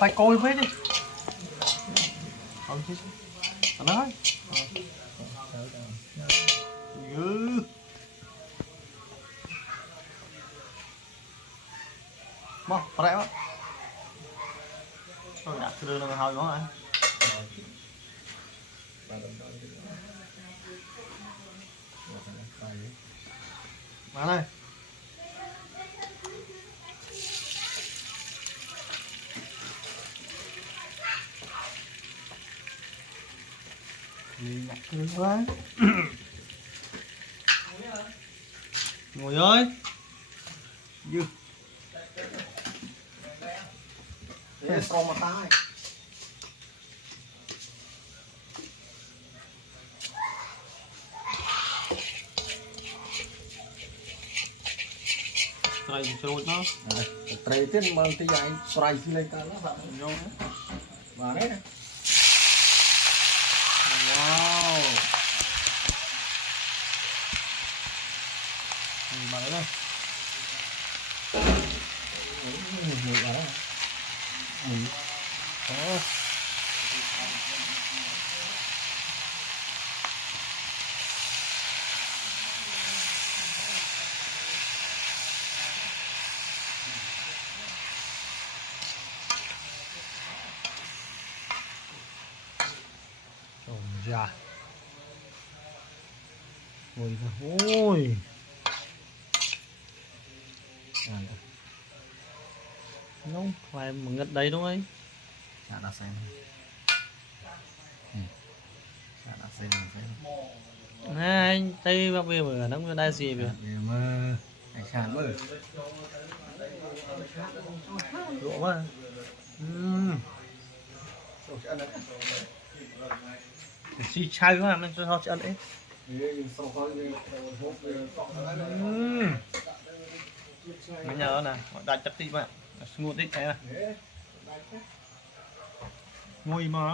phải coi với đi. Chứ nói dữ mò phải đấy thôi đặt đưa nó hồi nữa anh mà đây đi đặt đưa quá ngồi ơi dư để con mà tay trai trôi nó trai tiên mang tí dài trai lên cả nó vậy vô mà đấy wow mà đấy đây mùi đó đó dạ ôi ôi không phải mà ngất đây đúng không đã đặt xem đã xem này tay bác bia mà nó có đa gì vậy mà anh khàn mơ lộ quá xì chai quá mình cho họ ăn đấy mình nhớ nè đại chất tí mà smooth đấy nè ngồi mà